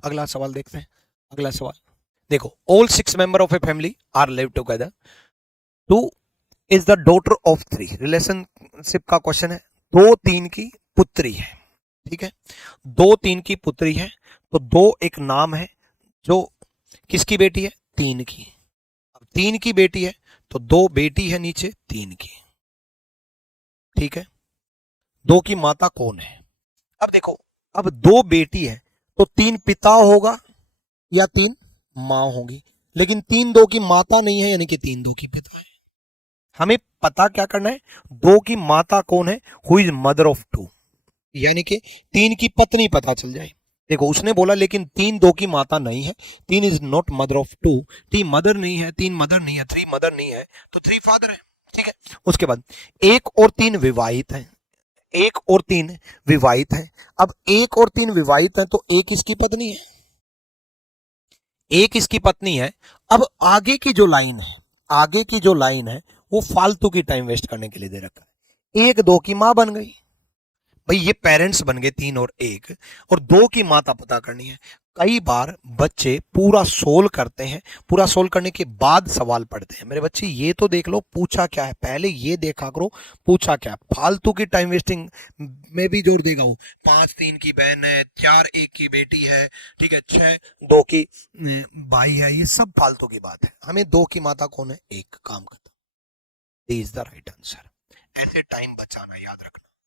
अगला सवाल देखते हैं। अगला सवाल देखो, all 6 member of a family are live together, 2 is the daughter of 3, relationship का क्वेश्चन है। 2-3 की पुत्री है, ठीक है, 2-3 की पुत्री है, तो 2 एक नाम है जो किसकी बेटी है, 3 की। अब 3 की बेटी है तो 2 बेटी है नीचे 3 की, ठीक है। 2 की माता कौन है? अब देखो, अब 2 बेटी है तो 3 पिता होगा या 3 माँ होगी, लेकिन 3 2 की माता नहीं है, यानी कि 3 2 की पिता है। हमें पता क्या करना है, 2 की माता कौन है, हु इज मदर ऑफ 2, यानी कि 3 की पत्नी पता चल जाए। देखो उसने बोला लेकिन 3 2 की माता नहीं है, 3 is not mother of 2, 3 mother नहीं है, 3 मदर नहीं है, 3 मदर नहीं है, तो 3 फादर है, ठीक है। उसके बाद 1 और 3 विवाहित है, 1 और 3 विवाहित है। अब 1 और 3 विवाहित है तो 1 इसकी पत्नी है, 1 इसकी पत्नी है। अब आगे की जो लाइन है, आगे की जो लाइन है वो फालतू की टाइम वेस्ट करने के लिए दे रखा है। 1 2 की मां बन गई, भाई ये पेरेंट्स बन गए 3 और 1, और 2 की माता पता करनी है। कई बार बच्चे पूरा सोल्व करते हैं, पूरा सोल्व करने के बाद सवाल पढ़ते हैं। मेरे बच्चे ये तो देख लो पूछा क्या है, पहले ये देखा करो पूछा क्या है। फालतू की टाइम वेस्टिंग में भी जोड़ देगा वो, 5 3 की बहन है, 4 1 की बेटी है, ठीक है, 6 2 की भाई है, ये सब फालतू की बात है। हमें 2 की माता कौन है, 1, काम खत्म। Is the right answer. ऐसे टाइम बचाना याद रखना।